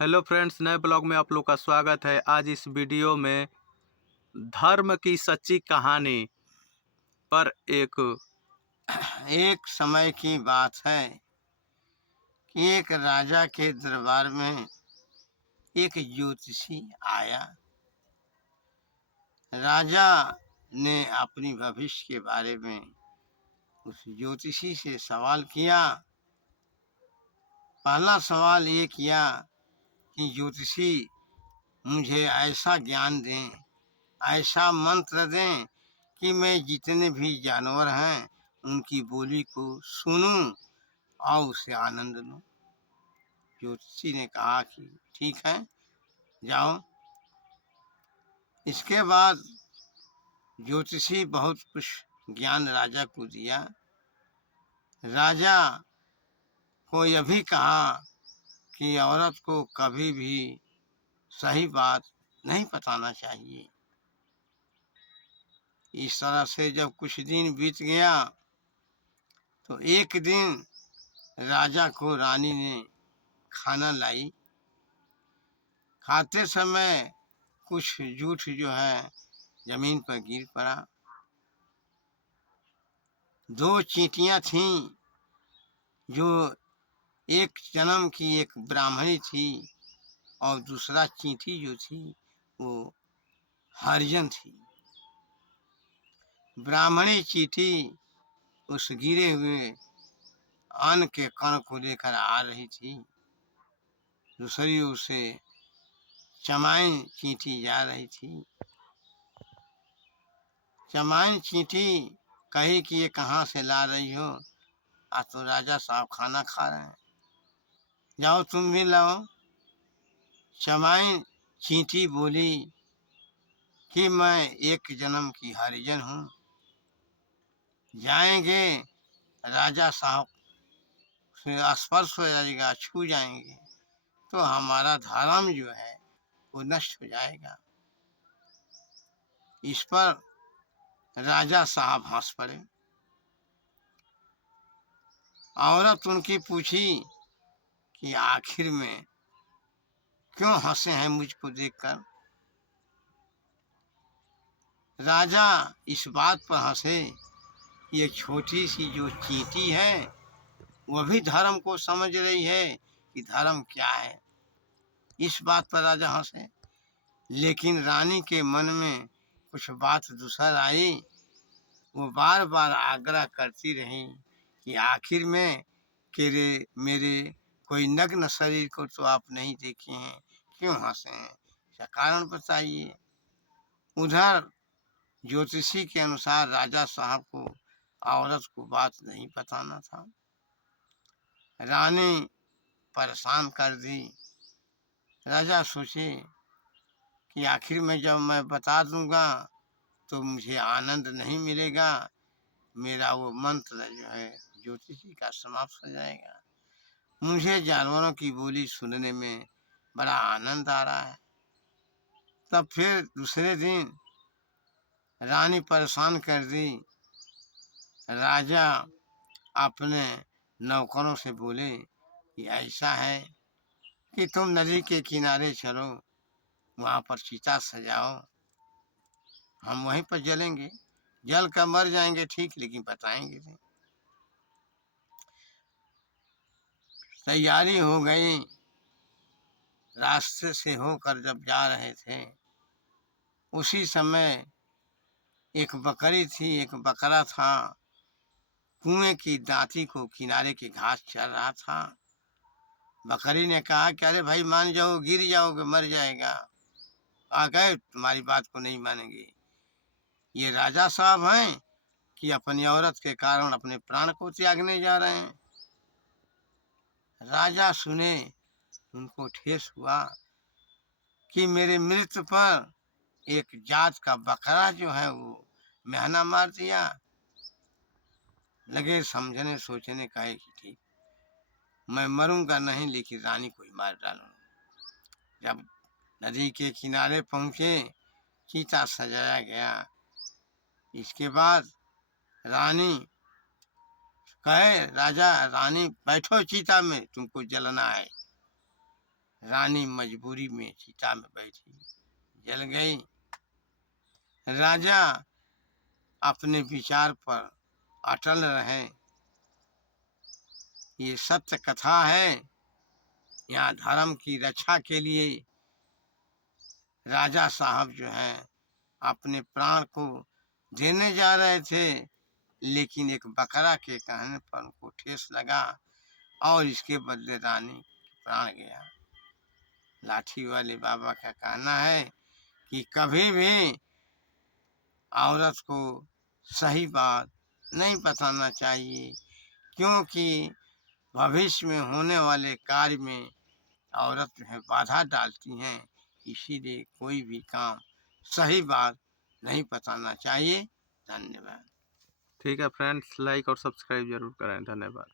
Hello friends, नए blog में आप लोग का स्वागत है। आज इस वीडियो में धर्म की सच्ची कहानी पर एक समय की बात है कि एक राजा के दरबार में एक ज्योतिषी आया। राजा ने अपनी भविष्य के बारे में उस ज्योतिषी से सवाल किया। पहला सवाल ये किया कि ज्योतिषी मुझे ऐसा ज्ञान दें, ऐसा मंत्र दें कि मैं जितने भी जानवर हैं उनकी बोली को सुनूं और उससे आनंद लूं। ज्योतिषी ने कहा कि ठीक है, जाओ। इसके बाद ज्योतिषी बहुत कुछ ज्ञान राजा को दिया। राजा को यह भी कहा कि औरत को कभी भी सही बात नहीं बताना चाहिए। इस तरह से जब कुछ दिन बीत गया तो एक दिन राजा को रानी ने खाना लाई। खाते समय कुछ जूठ जो है जमीन पर गिर पड़ा। दो चींटियां थीं जो एक जन्म की एक ब्राह्मणी थी और दूसरा चींटी जो थी वो हरिजन थी। ब्राह्मणी चींटी उस गिरे हुए अन्न के कण को लेकर आ रही थी, दूसरी ओर से चमाइन चींटी जा रही थी। चमाइन चींटी कही कि ये कहाँ से ला रही हो? आज तो राजा साहब खाना खा रहे हैं, जाओ तुम भी लाओ। चमाइन चींटी बोली कि मैं एक जन्म की हरिजन हूँ, जाएंगे राजा साहब से स्पर्श हो जाएगा, छू जाएंगे तो हमारा धर्म जो है वो नष्ट हो जाएगा। इस पर राजा साहब हंस पड़े। औरत उनकी पूछी कि आखिर में क्यों हंसे हैं मुझको देखकर? राजा इस बात पर हंसे, ये छोटी सी जो चींटी है वह भी धर्म को समझ रही है कि धर्म क्या है। इस बात पर राजा हंसे। लेकिन रानी के मन में कुछ बात दूसर आई। वो बार बार आग्रह करती रही कि आखिर में केरे मेरे कोई नग्न शरीर को तो आप नहीं देखे हैं, क्यों हंसे हैं? इसका कारण बताइए। उधर ज्योतिषी के अनुसार राजा साहब को औरत को बात नहीं बताना था। रानी परेशान कर दी। राजा सोचे कि आखिर में जब मैं बता दूंगा तो मुझे आनंद नहीं मिलेगा, मेरा वो मंत्र जो है ज्योतिषी का समाप्त हो जाएगा। मुझे जानवरों की बोली सुनने में बड़ा आनंद आ रहा है। तब फिर दूसरे दिन रानी परेशान कर दी। राजा अपने नौकरों से बोले कि ऐसा है कि तुम नदी के किनारे चलो, वहाँ पर चिता सजाओ, हम वहीं पर जलेंगे। जल कर मर जाएंगे ठीक, लेकिन बताएंगे नहीं। तैयारी हो गई। रास्ते से होकर जब जा रहे थे उसी समय एक बकरी थी, एक बकरा था, कुएं की दांती को किनारे के घास चर रहा था। बकरी ने कहा कि अरे भाई मान जाओ, गिर जाओगे, मर जाएगा। आ गए, तुम्हारी बात को नहीं मानेंगे। ये राजा साहब हैं कि अपनी औरत के कारण अपने प्राण को त्यागने जा रहे हैं। राजा सुने, उनको ठेस हुआ कि मेरे मृत्यु पर एक जात का बकरा जो है वो मेहना मार दिया। लगे समझने सोचने, कहे कि ठीक, मैं मरूंगा नहीं लेकिन रानी को ही मार डालूंगा। जब नदी के किनारे पहुंचे, चीता सजाया गया। इसके बाद रानी कहे, राजा रानी बैठो चिता में, तुमको जलना है। रानी मजबूरी में चिता में बैठी, जल गई। राजा अपने विचार पर अटल रहे। ये सत्य कथा है। यहाँ धर्म की रक्षा के लिए राजा साहब जो हैं अपने प्राण को देने जा रहे थे, लेकिन एक बकरा के कहने पर उनको ठेस लगा और इसके बदले रानी प्राण गया। लाठी वाले बाबा का कहना है कि कभी भी औरत को सही बात नहीं बताना चाहिए, क्योंकि भविष्य में होने वाले कार्य में औरत जो है बाधा डालती हैं। इसीलिए कोई भी काम सही बात नहीं बताना चाहिए। धन्यवाद। ठीक है फ्रेंड्स, लाइक और सब्सक्राइब जरूर करें। धन्यवाद।